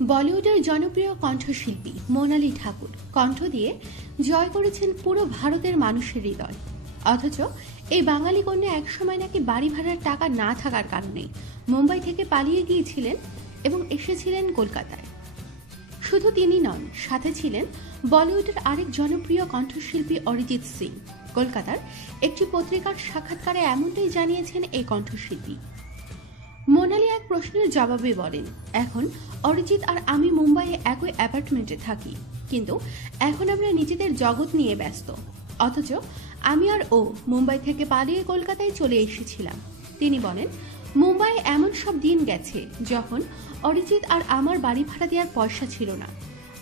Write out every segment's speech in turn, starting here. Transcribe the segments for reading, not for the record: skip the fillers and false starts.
বলিউডের জনপ্রিয় কণ্ঠশিল্পী মোনালি ঠাকুর কণ্ঠ দিয়ে জয় করেছেন পুরো ভারতের মানুষের হৃদয়। অথচ এই বাঙালি কন্যা একসময় নাকি বাড়ি ভাড়ার টাকা না থাকার কারণে মুম্বাই থেকে পালিয়ে গিয়েছিলেন এবং এসেছিলেন কলকাতায়। শুধু তিনি নন, সাথে ছিলেন বলিউডের আরেক জনপ্রিয় কণ্ঠশিল্পী অরিজিৎ সিং। কলকাতার একটি পত্রিকার সাক্ষাৎকারে এমনটাই জানিয়েছেন এই কণ্ঠশিল্পী। মোনালি এক প্রশ্নের জবাবে বলেন, এখন অরিজিৎ আর আমি মুম্বাইয়ে একই অ্যাপার্টমেন্টে থাকি, কিন্তু এখন আমরা নিজেদের জগৎ নিয়ে ব্যস্ত। অথচ আমি আর ও মুম্বাই থেকে পালিয়ে কলকাতায় চলে এসেছিলাম। তিনি বলেন, মুম্বাইয়ে এমন সব দিন গেছে যখন অরিজিৎ আর আমার বাড়ি ভাড়া দেওয়ার পয়সা ছিল না,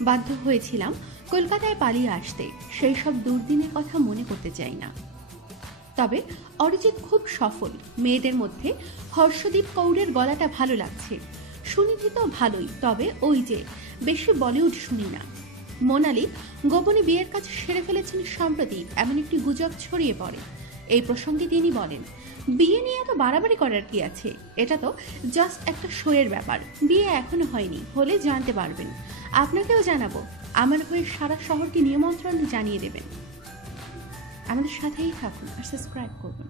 বাধ্য হয়েছিলাম কলকাতায় পালিয়ে আসতে। সেই সব দুর্দিনের কথা মনে করতে চাই না। তবে অরিজিৎ খুব সফল। মেয়েদের মধ্যে হর্ষদীপ কৌরের গলাটা ভালো লাগছে, সুনিধি তো ভালোই, তবে ওই যে বেশি বলিউড শুনি না। মোনালি গোপনে বিয়ের কাজ সেরে ফেলেছেন সম্প্রতি, এমন একটি গুজব ছড়িয়ে পড়ে। এই প্রসঙ্গে তিনি বলেন, বিয়ে নিয়ে এত বাড়াবাড়ি করার কি আছে? এটা তো জাস্ট একটা শোয়ের ব্যাপার। বিয়ে এখনো হয়নি, হলে জানতে পারবেন। আপনাকেও জানাবো, আমার হয়ে সারা শহরকে নিমন্ত্রণ জানিয়ে দেবেন। আমাদের সাথেই থাকুন আর সাবস্ক্রাইব করবেন।